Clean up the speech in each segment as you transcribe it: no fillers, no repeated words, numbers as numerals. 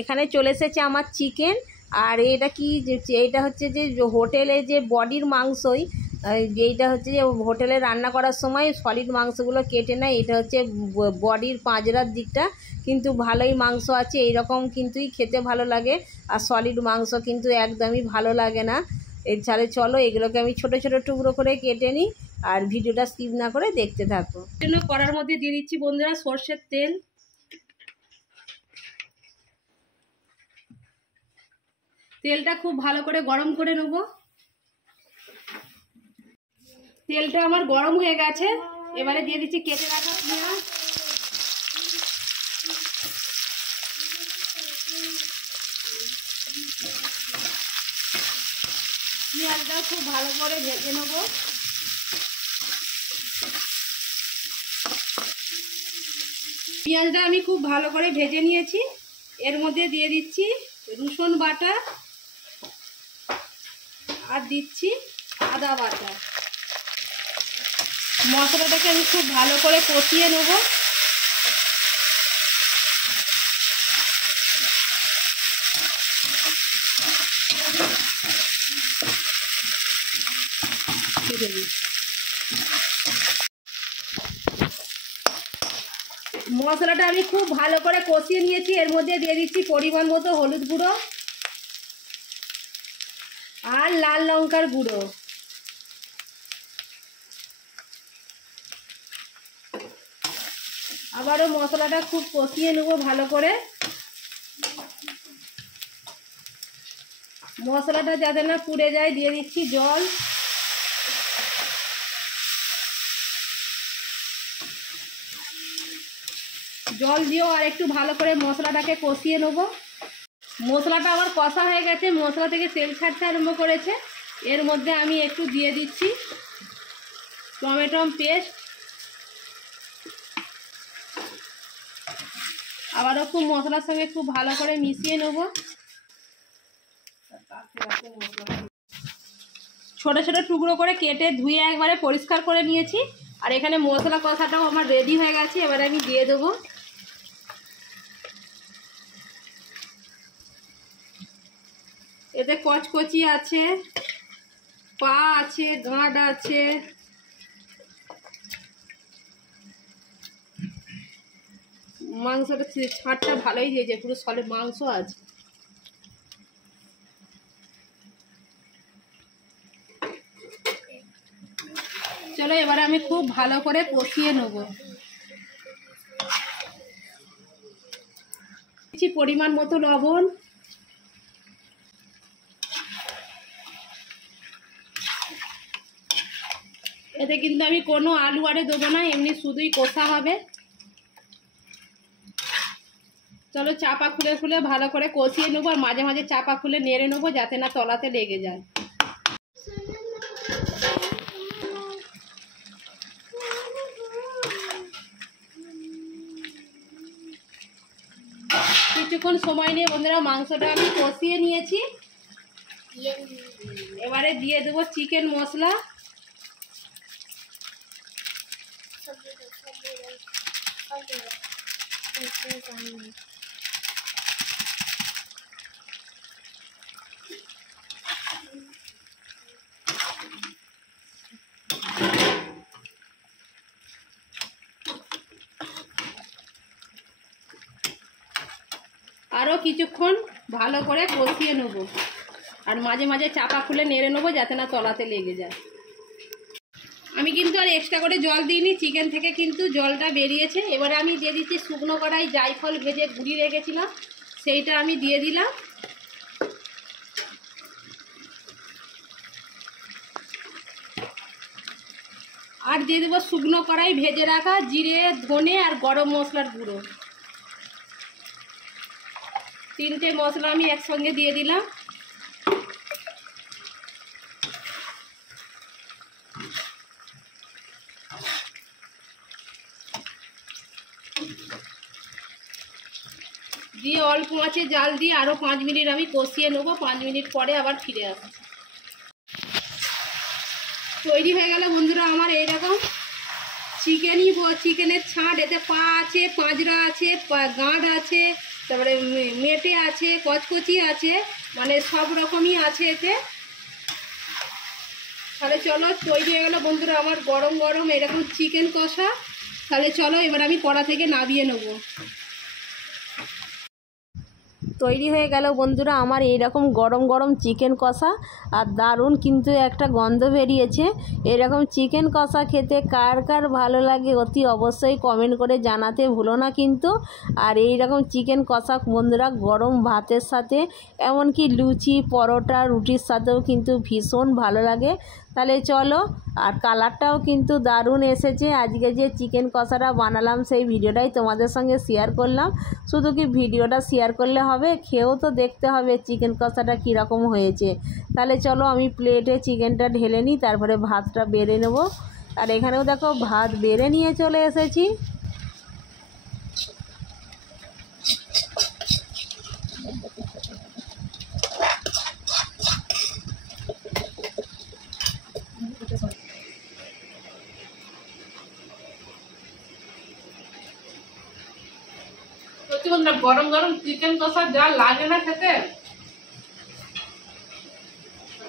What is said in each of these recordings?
এখানে চলে এসেছে আমার চিকেন। আর এটা কি, এটা হচ্ছে যে হোটেলে যে বডির মাংসই, এইটা হচ্ছে যে হোটেলে রান্না করার সময় সলিড মাংসগুলো কেটে নেয়, এটা হচ্ছে বডির পাঁজরার দিকটা। কিন্তু ভালোই মাংস আছে, এইরকম কিন্তুই খেতে ভালো লাগে। আর সলিড মাংস কিন্তু একদমই ভালো লাগে না। এছাড়া চলো এগুলোকে আমি ছোট ছোট টুকরো করে কেটে নিই, আর ভিডিওটা স্কিপ না করে দেখতে থাকো। জন্য কড়ার মধ্যে দিয়ে দিচ্ছি বন্ধুরা সর্ষের তেল। তেলটা খুব ভালো করে গরম করে নেব। তেলটা আমার গরম হয়ে গেছে, এবারে দিয়ে দিচ্ছি কেটে রাখা পেঁয়াজ। পেঁয়াজটা খুব ভালো করে ভেজে নেব। পেঁয়াজটা আমি খুব ভালো করে ভেজে নিয়েছি। এর মধ্যে দিয়ে দিচ্ছি রসুন বাটা আর দিচ্ছি আদা বাটা। মশলাটাকে আমি খুব ভালো করে কষিয়ে নেব। মশলাটা আমি খুব ভালো করে কষিয়ে নিয়েছি। এর মধ্যে দিয়ে দিচ্ছি পরিমাণ মতো হলুদ গুঁড়ো আর লাল লঙ্কার গুঁড়ো। আবারও মশলাটা খুব কষিয়ে নেব ভালো করে। মশলাটা যাতে না পুড়ে যায় দিয়ে দিচ্ছি জল। জল দিয়েও আর একটু ভালো করে মশলাটাকে কষিয়ে নেব। মশলাটা আমার কষা হয়ে গেছে, মশলা থেকে তেল ছাড়তে আরম্ভ করেছে। এর মধ্যে আমি একটু দিয়ে দিচ্ছি টমেটো পেস্ট। আবারও খুব মশলার সঙ্গে খুব ভালো করে মিশিয়ে নেব। ছোট ছোট টুকরো করে কেটে ধুয়ে একবারে পরিষ্কার করে নিয়েছি। আর এখানে মশলা কষাটাও আমার রেডি হয়ে গেছে, এবারে আমি দিয়ে দেবো। এতে কচকচি আছে, পা আছে, গাঁট আছে, মাংসটা ছাড়টা ভালোই দিয়েছে, পুরো সলিড মাংস আছে। চলো এবারে আমি খুব ভালো করে কষিয়ে নেব। পরিমাণ মতো লবণ, এতে কিন্তু আমি কোনো আলু আরে দেবো না, এমনি শুধুই কষা হবে। চলো চাপা খুলে খুলে ভালো করে কষিয়ে নেবো, আর মাঝে মাঝে চাপা খুলে নেড়ে নেবো যাতে না তলাতে লেগে যায়। কিছুক্ষণ সময় নিয়ে বন্ধুরা মাংসটা আমি কষিয়ে নিয়েছি। এবারে দিয়ে দেবো চিকেন মশলা। আরও কিছুক্ষণ ভালো করে কষিয়ে নেব, আর মাঝে মাঝে চাপা খুলে নেড়ে নেবো যাতে না তলাতে লেগে যায়। আমি কিন্তু আর এক্সট্রা করে জল দিইনি, চিকেন থেকে কিন্তু জলটা বেরিয়েছে। এবারে আমি দিয়ে দিচ্ছি শুকনো কড়াই জায়ফল ভেজে গুঁড়ি রেখেছিলাম, সেইটা আমি দিয়ে দিলাম। আর দিয়ে দেবো শুকনো কড়াই ভেজে রাখা জিরে, ধনে আর গরম মশলার গুঁড়ো। তিনটে মশলা আমি একসঙ্গে দিয়ে দিলাম। দিয়ে অল্প আঁচে জাল দিয়ে আরও 5 মিনিট আমি কষিয়ে নেবো। 5 মিনিট পরে আবার ফিরে আসবো। তৈরি হয়ে গেল বন্ধুরা আমার এইরকম চিকেনের ছাঁট। এতে পা আছে, পাঁজরা আছে, গাঁট আছে, তারপরে মেটে আছে, কচকচি আছে, মানে সব রকমই আছে এতে। তাহলে চলো তৈরি হয়ে গেলো বন্ধুরা আমার গরম গরম এরকম চিকেন কষা। তাহলে চলো এবার আমি কড়া থেকে নামিয়ে নেবো। তৈরি হয়ে গেল বন্ধুরা আমার এইরকম গরম গরম চিকেন কষা, আর দারুণ কিন্তু একটা গন্ধ বেরিয়েছে। এরকম চিকেন কষা খেতে কার কার ভালো লাগে অতি অবশ্যই কমেন্ট করে জানাতে ভুলো না কিন্তু। আর এই রকম চিকেন কষা বন্ধুরা গরম ভাতের সাথে, এমনকি লুচি, পরোটা, রুটির সাথেও কিন্তু ভীষণ ভালো লাগে। তাহলে চলো, আর কালারটাও কিন্তু দারুণ এসেছে। আজকে যে চিকেন কষাটা বানালাম সেই ভিডিওটাই তোমাদের সঙ্গে শেয়ার করলাম। শুধু কি ভিডিওটা শেয়ার করলে হবে, খেয়েও তো দেখতে হবে চিকেন কষাটা কীরকম হয়েছে। তাহলে চলো আমি প্লেটে চিকেনটা ঢেলে নিই, তারপরে ভাতটা বেড়ে নেব। আর এখানেও দেখো ভাত বেড়ে নিয়ে চলে এসেছি। গরম গরম চিকেন কষা যা লাগে না খেতে,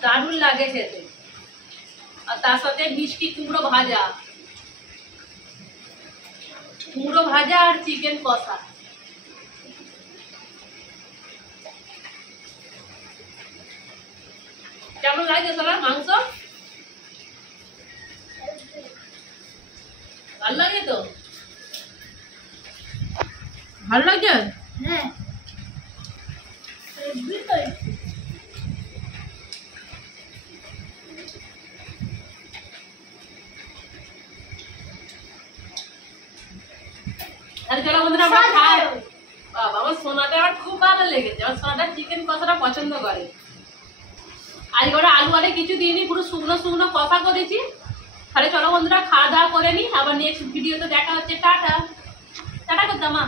দারুণ লাগে খেতে। আর তার সাথে মিষ্টি কুমড়ো ভাজা, কুমড়ো ভাজা আর চিকেন কষা। কেমন লাগে সালার মাংস? ভালো লাগে তো? ভালো লাগে? হ্যাঁ। চলো বন্ধুরা আমরা খাই। বাবা আমার সোনাটা আমার খুব ভালো লেগেছে, আমার সোনাটা চিকেন কষাটা পছন্দ করে। আজকে ওরা আলু আরে কিছু দিইনি, পুরো শুকনো শুকনো কষা করেছি। তাহলে চলো বন্ধুরা খাওয়া দাওয়া করে নিই, আবার নেক্সট ভিডিওতে দেখা হচ্ছে। টাটা টাটা করতাম মা।